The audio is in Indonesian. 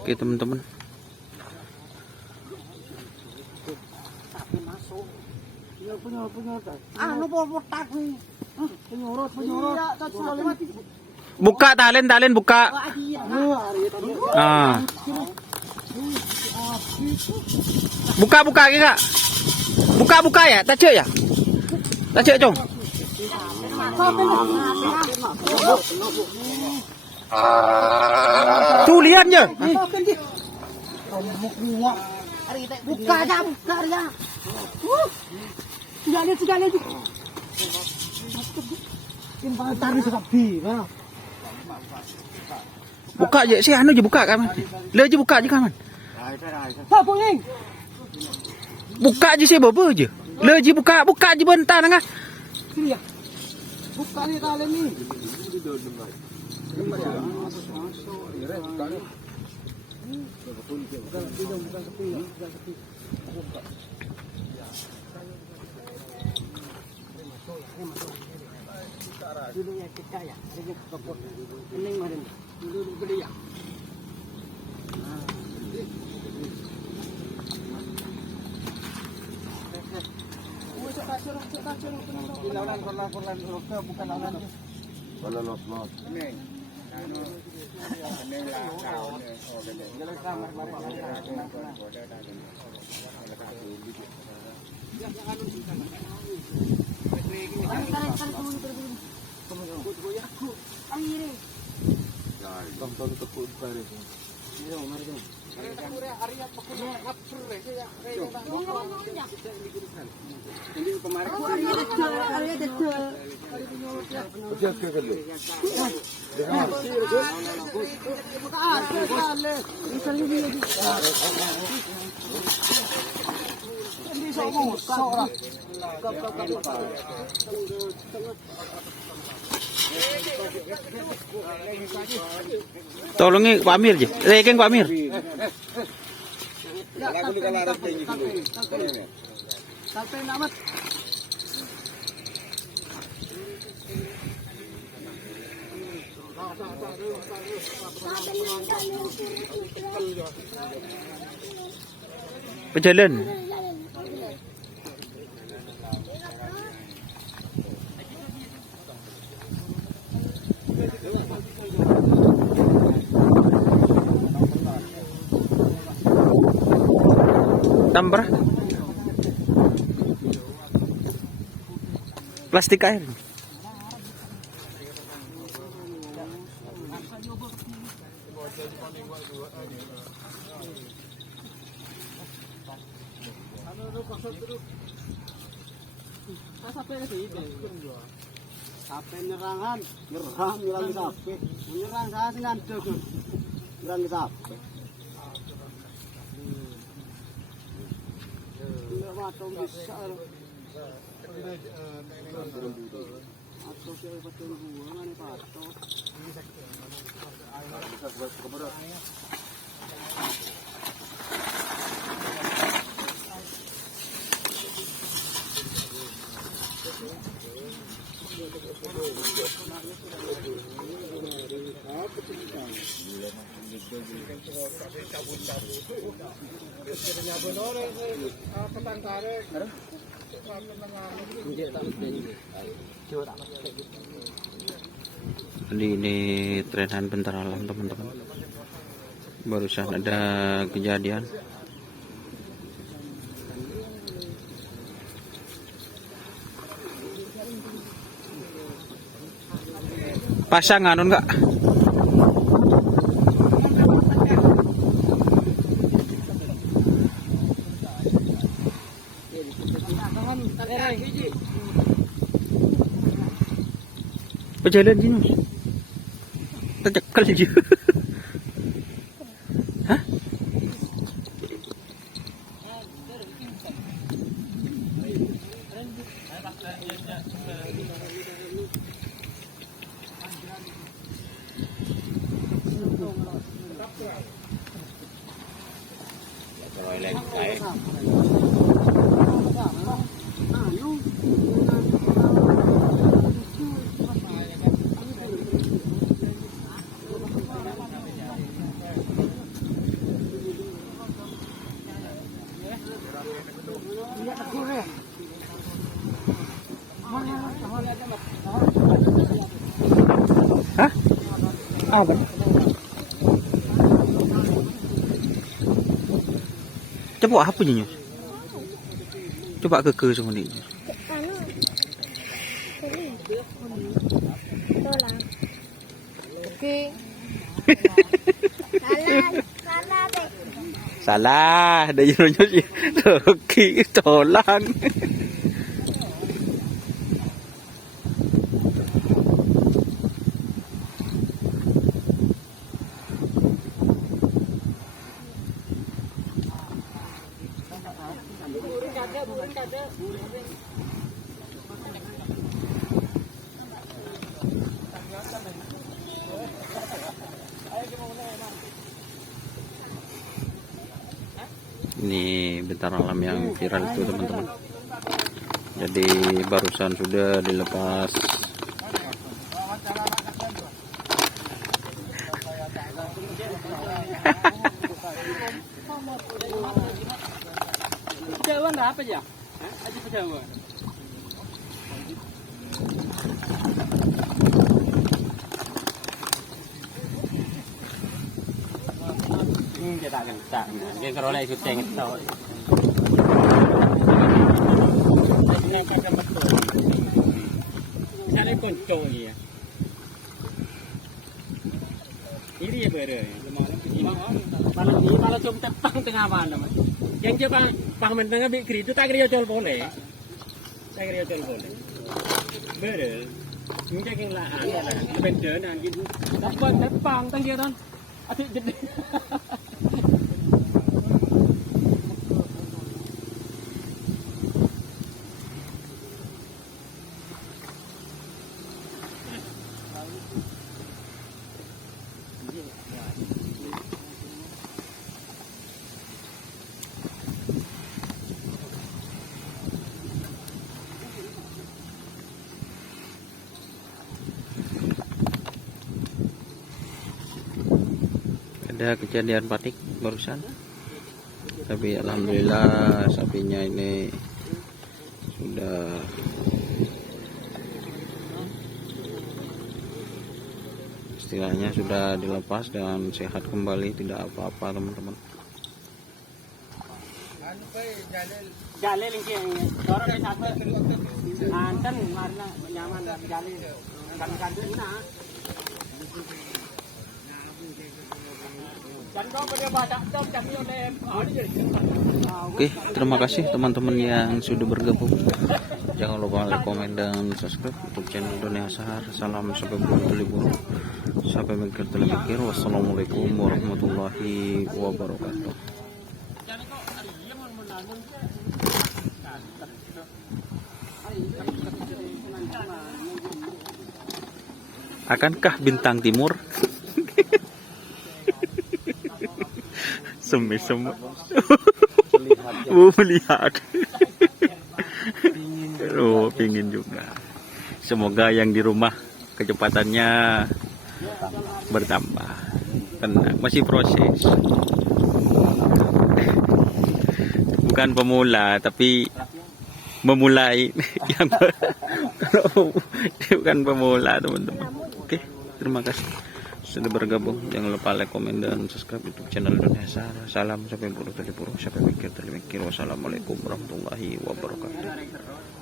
Oke teman-teman. Buka talen buka. Ah. Buka kira. Buka ya, tak cek ya. Tak cek cong. Tuh lihat je. Buka aja. Sekali. Buka aja sih anu je buka kan. Le je buka aja kan. Buka aja sih bobo aja. Le je buka aja bentar nengah. Buka ni tali ni. Dulunya kita ya, jadi kepot. Ini kemarin. Dulu beli ya. Tolongi Pak Amir je. Rekeng Pak Amir. Berjalan. Tambah plastik air. Sampai nyerang sapi. Menyerang saya sih nanti tuh. Nyerang sapi. Enggak matang bisa. Atau saya betul gua mana patok. Jadi ini tren bentar alam teman-teman. Barusan ada kejadian. Pasang anu enggak? Berjalan Jinus. Tercekal je. Hah? Apa? Coba apa nyu? Coba ke semua ni. Anu, kali. Tolak. Oke. Salah deh. Salah, dah nyu sih. Oke, tolong. Ini bentar alam yang viral itu teman-teman. Jadi barusan sudah dilepas. Pejawan apa ya? Aja pejawan. Kita akan tak. Kita kalau lagi syuting itu. Ini pakai betul. Misalnya koncong ya. Ini ya bere. Malah cuma tepang tengah mana mas. Yang coba pang mentengah bikri itu tak kira jual boleh. Tak kira jual boleh. Bere. Mungkin yang lahan lah. Beda dan gitu. Dapat tepang tengah kan. Adik jadi. Ada kejadian panik barusan, tapi alhamdulillah sapinya ini sudah istilahnya sudah dilepas dan sehat kembali, tidak apa-apa teman-teman. Jalil ini orang yang satu anten warna nyaman jalil kan ini nah. Oke, terima kasih teman-teman yang sudah bergabung. Jangan lupa like, komen, dan subscribe untuk channel Dunia Sahar. Salam sampai bertemu, sampai mikir. Wassalamualaikum warahmatullahi wabarakatuh. Akankah bintang timur? Semua melihat. Oh, pingin juga. Semoga yang di rumah kecepatannya bertambah. Tenang, masih proses. Bukan pemula, tapi memulai. Yang bukan pemula, teman-teman. Oke, terima kasih sudah bergabung. Jangan lupa like, komen, dan subscribe YouTube channel Dunia Sahar. Salam sampai buruk tadi buruk, sampai mikir tadi mikir. Wassalamualaikum warahmatullahi wabarakatuh.